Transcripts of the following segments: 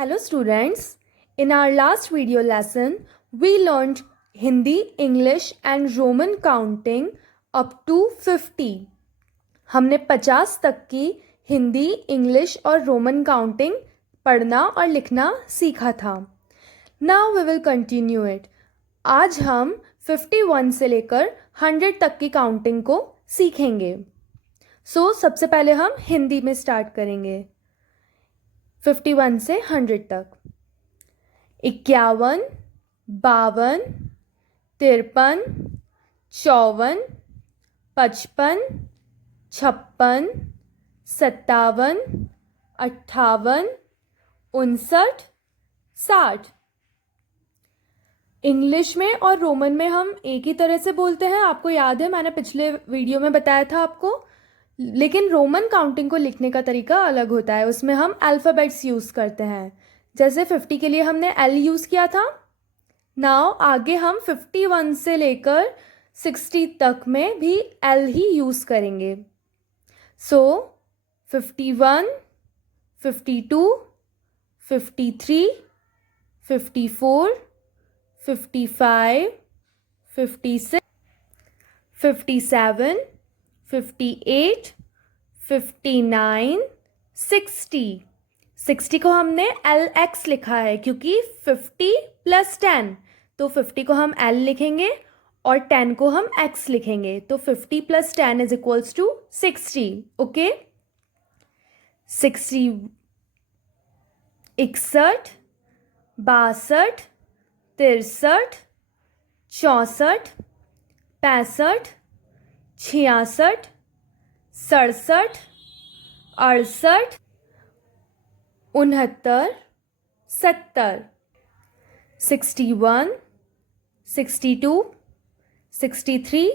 Hello students, in our last video lesson, we learned Hindi, English and Roman counting up to 50. हमने 50 तक की Hindi, English और Roman counting पढ़ना और लिखना सीखा था. Now we will continue it. आज हम 51 से लेकर 100 तक की काउंटिंग को सीखेंगे. सबसे पहले हम हिंदी में स्टार्ट करेंगे 51 से 100 तक. 51, 52, 53, 54, 55, 56, 57, 58, 59, 60. इंग्लिश में और रोमन में हम एक ही तरह से बोलते हैं. आपको याद है, मैंने पिछले वीडियो में बताया था आपको. लेकिन रोमन काउंटिंग को लिखने का तरीका अलग होता है. उसमें हम अल्फ़ाबेट्स यूज़ करते हैं. जैसे 50 के लिए हमने एल यूज़ किया था. नाउ आगे हम 51 से लेकर 60 तक में भी एल ही यूज़ करेंगे. 51, 52, 53, 54, 55, 56, 57, 58, 59, 60. 60 को हमने LX लिखा है क्योंकि 50 + 10, तो 50 को हम L लिखेंगे और 10 को हम X लिखेंगे. तो 50 + 10 = 60. ओके. 60, 61, 62, 63, 64, 65, 66, 67, 68, 69, 70. 61, 62, 63,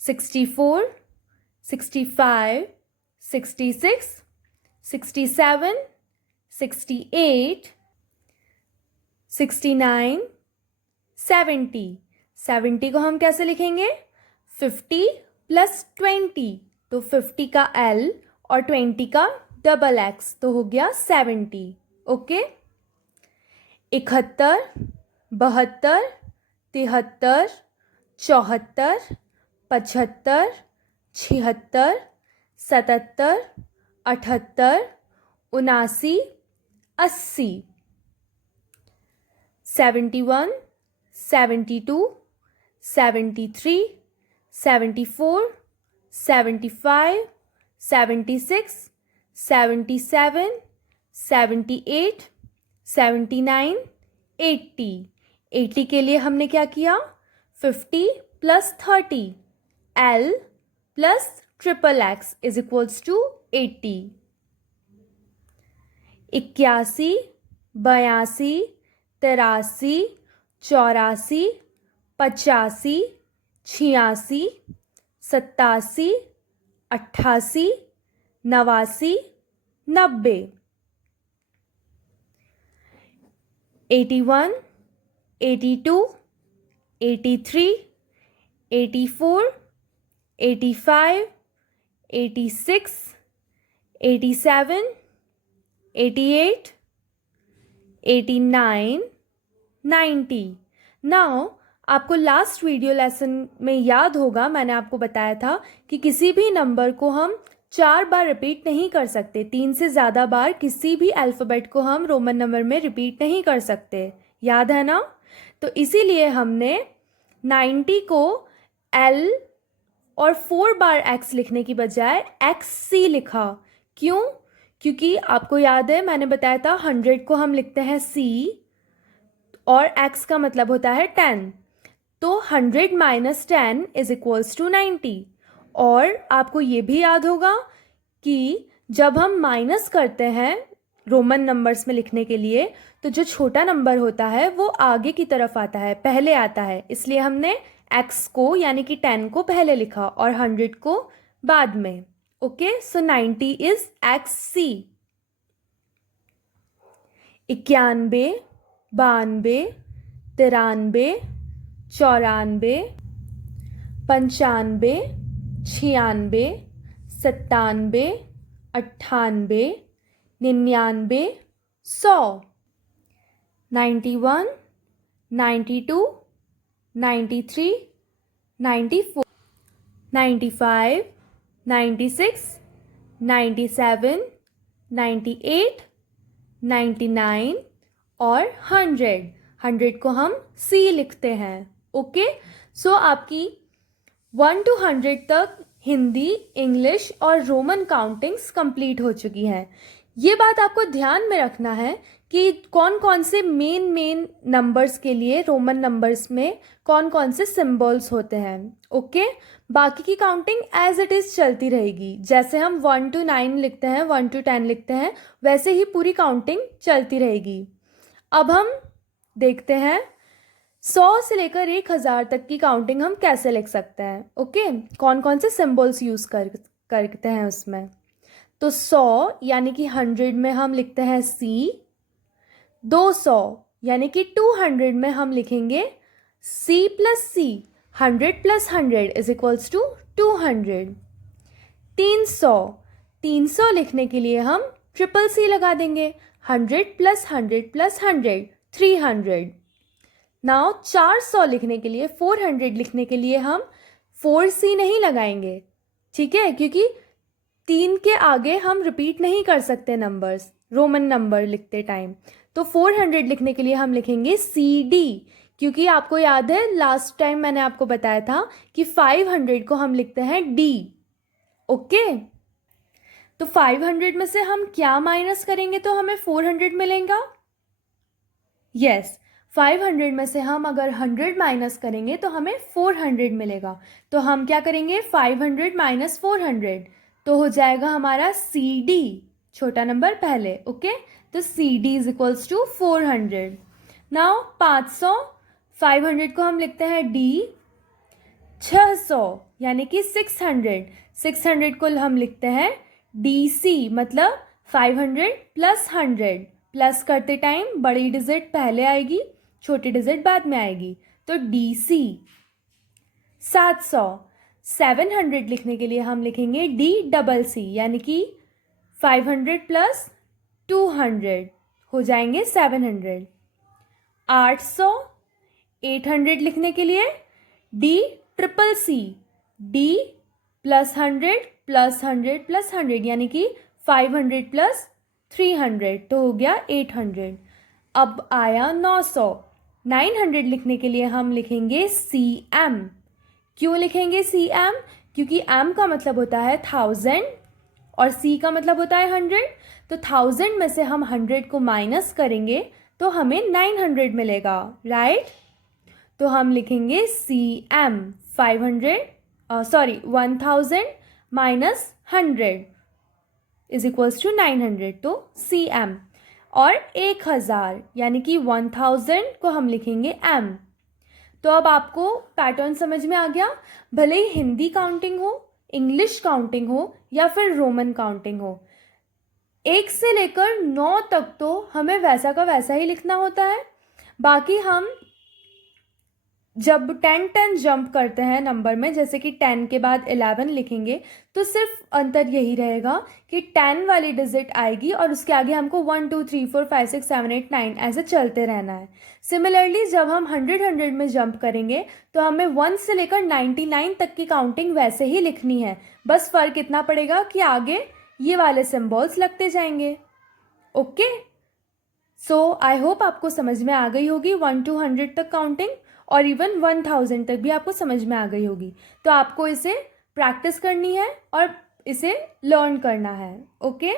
64, 65, 66, 67, 68, 69, 70. 70 को हम कैसे लिखेंगे? 50 + 20, तो 50 का L और 20 का XX, तो हो गया 70. ओके. 71, 72, 73, 74, 75, 76, 77, 78, 79, 80. 71, 72, 73, 74, 75, 76, 77, 78, 79, 80. 80 के लिए हमने क्या किया? 50 + 30, L + XXX = 80. 81, 82, 83, 84, 85, 86, 87, 88, 89, 90. 81, 82, 83, 84, 85, 86, 87, 88, 89, 90. नाउ आपको लास्ट वीडियो लेसन में याद होगा, मैंने आपको बताया था कि किसी भी नंबर को हम 4 बार रिपीट नहीं कर सकते. 3 से ज़्यादा बार किसी भी अल्फ़ाबेट को हम रोमन नंबर में रिपीट नहीं कर सकते. याद है ना? तो इसीलिए हमने 90 को L और 4 बार X लिखने की बजाय XC लिखा. क्यों? क्योंकि आपको याद है, मैंने बताया था 100 को हम लिखते हैं C और X का मतलब होता है 10. तो 100 - 10 = 90. और आपको ये भी याद होगा कि जब हम माइनस करते हैं रोमन नंबर्स में लिखने के लिए, तो जो छोटा नंबर होता है वो आगे की तरफ आता है, पहले आता है. इसलिए हमने X को यानी कि 10 को पहले लिखा और 100 को बाद में. ओके. So 90 is XC. 91, 92, 93, 94, 95, 96, 97, 98, 99, 100. 91, 92, 93, 94, 95, 96, 97, 98, 99 और 100. 100 को हम C लिखते हैं. ओके, सो आपकी 1 to 100 तक हिंदी, इंग्लिश और रोमन काउंटिंग्स कंप्लीट हो चुकी हैं. ये बात आपको ध्यान में रखना है कि कौन कौन से मेन नंबर्स के लिए रोमन नंबर्स में कौन कौन से सिंबल्स होते हैं. ओके, बाकी की काउंटिंग एज इट इज़ चलती रहेगी. जैसे हम 1 to 9 लिखते हैं, 1 to 10 लिखते हैं, वैसे ही पूरी काउंटिंग चलती रहेगी. अब हम देखते हैं 100 से लेकर 1000 तक की काउंटिंग हम कैसे लिख सकते हैं. ओके, कौन कौन से सिंबल्स यूज़ करते हैं उसमें. तो 100 यानी कि 100 में हम लिखते हैं C. 200 यानी कि 200 में हम लिखेंगे C plus C. 100 plus 100 is equals to 200. 300 लिखने के लिए हम ट्रिपल C लगा देंगे. 100 प्लस 100 प्लस 100 300. नाउ 400 लिखने के लिए, 400 लिखने के लिए हम 4C नहीं लगाएंगे. ठीक है, क्योंकि 3 के आगे हम रिपीट नहीं कर सकते नंबर्स रोमन नंबर लिखते टाइम. तो 400 लिखने के लिए हम लिखेंगे CD, क्योंकि आपको याद है लास्ट टाइम मैंने आपको बताया था कि 500 को हम लिखते हैं D. ओके, तो 500 में से हम क्या माइनस करेंगे तो हमें 400 मिलेगा. यस, 500 में से हम अगर 100 माइनस करेंगे तो हमें 400 मिलेगा. तो हम क्या करेंगे, 500 माइनस 400, तो हो जाएगा हमारा CD, छोटा नंबर पहले. ओके, तो CD is equals to 400. Now 500, 500 को हम लिखते हैं D. 600 यानी कि 600 को हम लिखते हैं DC, मतलब 500 प्लस 100. प्लस करते टाइम बड़ी डिजिट पहले आएगी, छोटी डिजिट बाद में आएगी, तो DC. 700 लिखने के लिए हम लिखेंगे DCC, यानी कि 500 प्लस 200 हो जाएंगे 700. 800 लिखने के लिए DCCC. D plus 100 plus 100 plus 100 यानी कि 500 प्लस 300, तो हो गया 800. अब आया 900 लिखने के लिए हम लिखेंगे CM. क्यों लिखेंगे CM? क्योंकि M का मतलब होता है 1000 और C का मतलब होता है 100. तो 1000 में से हम 100 को माइनस करेंगे तो हमें 900 मिलेगा, राइट. तो हम लिखेंगे CM 1000 minus 100 is equals to 900, तो CM. और 1000 यानी कि 1000 को हम लिखेंगे M. तो अब आपको पैटर्न समझ में आ गया. भले ही हिंदी काउंटिंग हो, इंग्लिश काउंटिंग हो या फिर रोमन काउंटिंग हो, 1 से लेकर 9 तक तो हमें वैसा का वैसा ही लिखना होता है. बाकी हम जब 10 जंप करते हैं नंबर में, जैसे कि 10 के बाद 11 लिखेंगे, तो सिर्फ अंतर यही रहेगा कि 10 वाली डिजिट आएगी और उसके आगे हमको 1 2 3 4 5 6 7 8 9 ऐसे चलते रहना है. सिमिलरली जब हम 100 में जंप करेंगे तो हमें 1 से लेकर 99 तक की काउंटिंग वैसे ही लिखनी है. बस फ़र्क इतना पड़ेगा कि आगे ये वाले सिम्बॉल्स लगते जाएंगे. ओके, सो आई होप आपको समझ में आ गई होगी 1 to 100 तक काउंटिंग, और इवन 1000 तक भी आपको समझ में आ गई होगी. तो आपको इसे प्रैक्टिस करनी है और इसे लर्न करना है. ओके.